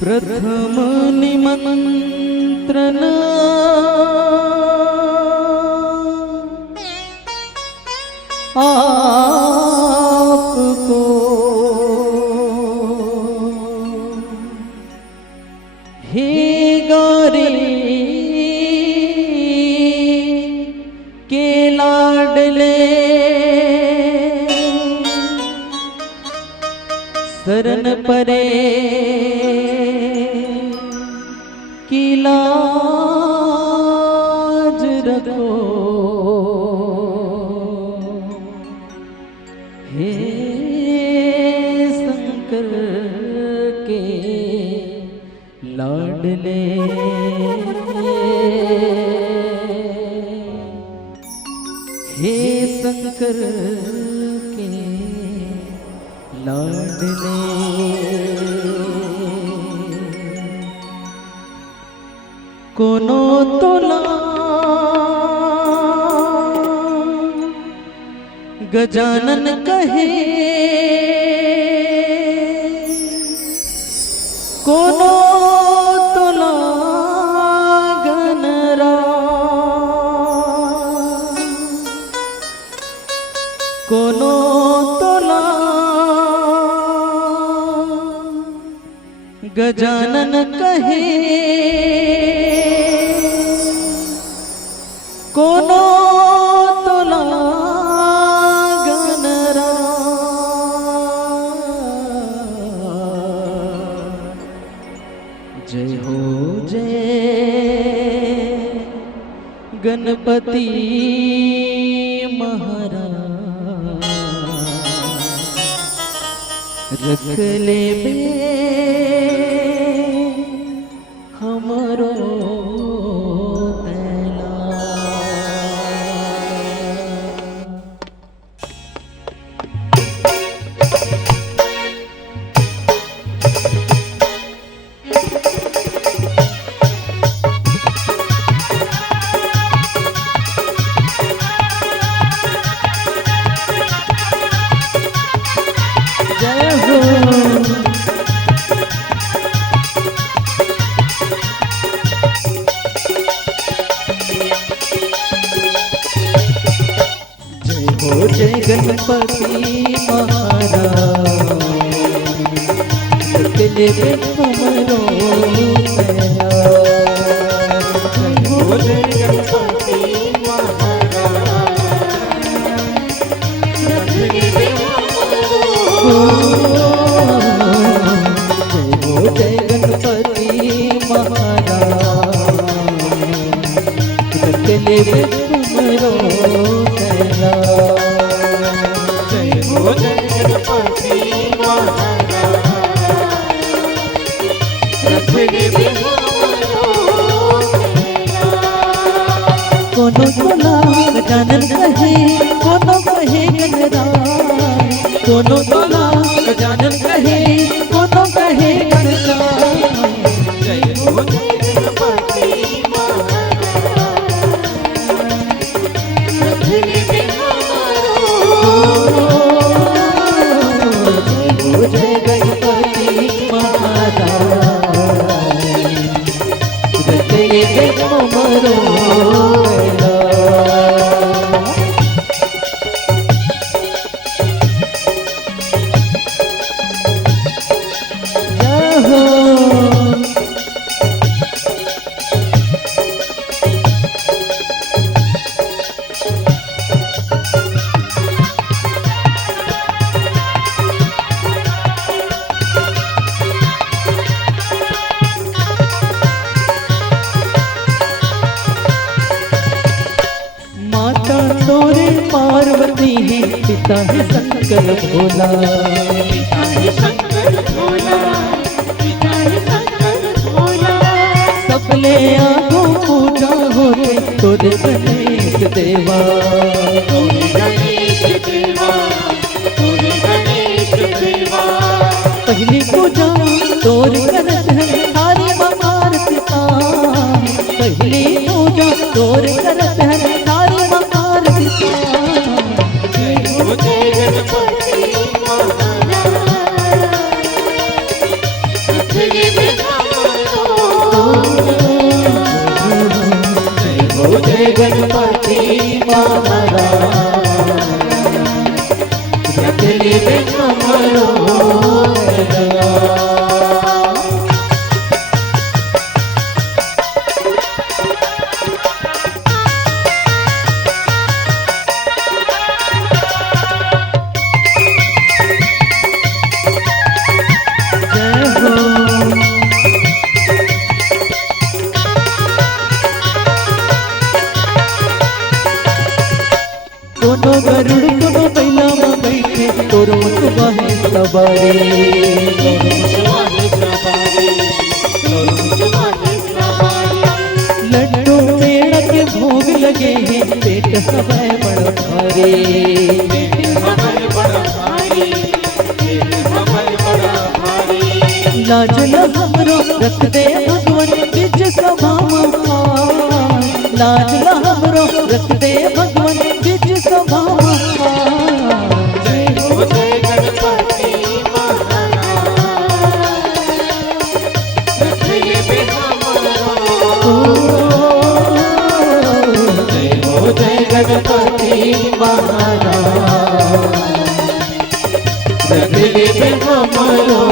प्रथम निमंत्रण आपको हे गौरी के लाडले शरण परे की लाज रखो हे शंकर के लाडले हे शंकर के लाडले कोनो तोला गजानन कहे कोनो तोला गनरा कोनो तोला गजानन कहे कोनो तोला गनरा जय हो जय गणपति महाराज रख ले बे हमरो जय गणपति महाराज ले हमरो जय गणपति महाराज जय गणपति महाराज ले हमरो कोनो तोला गजानन कहे कोनो कहे गणरा कोनो तोला गजानन कहे कोनो कहे गणरा जय हो जय गणपति पिता है शंकर भोला, पिता है शंकर भोला, पिता है शंकर भोला। सबले आगो पूजा होते तोरे गणेश देवा, तोरे गणेश देवा, तोरे गणेश देवा। पहली पूजा तोर करत है थारी मकार पिता, पहली पूजा तोर करत है थारी मकार पिता। जय हो जय गणपति महाराज, पृथ्वी में हमारो। जय हो जय गणपति महाराज, पृथ्वी में हमारो। दोनों गरुड़ दोनों बैला में बैठे तोर मुझबा है सवारी, लड्डू पेड़ा के भोग लगे हैं पेट हवाए बड़ा भारी, लाज ल हमरो रख दे भगवान बीच सभा में, लाज ल हमरो रख दे भगवान बीच सभा में। जय हो जय गणपति महाराज, पृथ्वी में हमारो। जय हो जय गणपति महाराज, पृथ्वी में हमारो।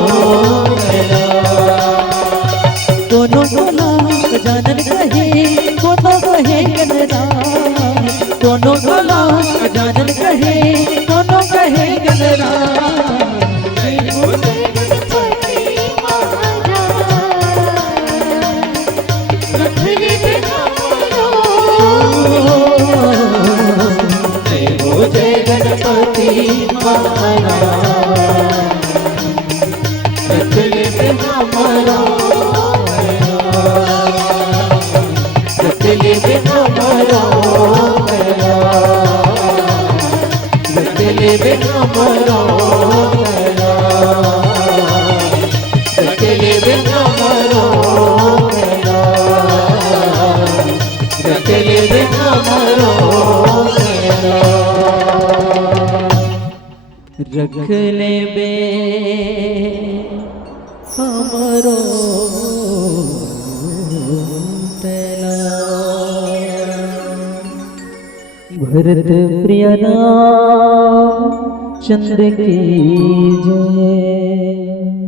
दोनों टोला गजानन कहे दोनों कहे गणराज, दोनों टोला गजानन कहे दोनों कहे गणराज। जय हो जय गणपति महाराज, पृथ्वी में हमारो। जय हो जय गणपति महाराज, पृथ्वी में हमारो। पृथ्वी में हमारो, पृथ्वी में हमारो, पृथ्वी में हमारो, पृथ्वी में हमारो। रख ले बे हमारो भरत प्रिय राम चंद्र की जय।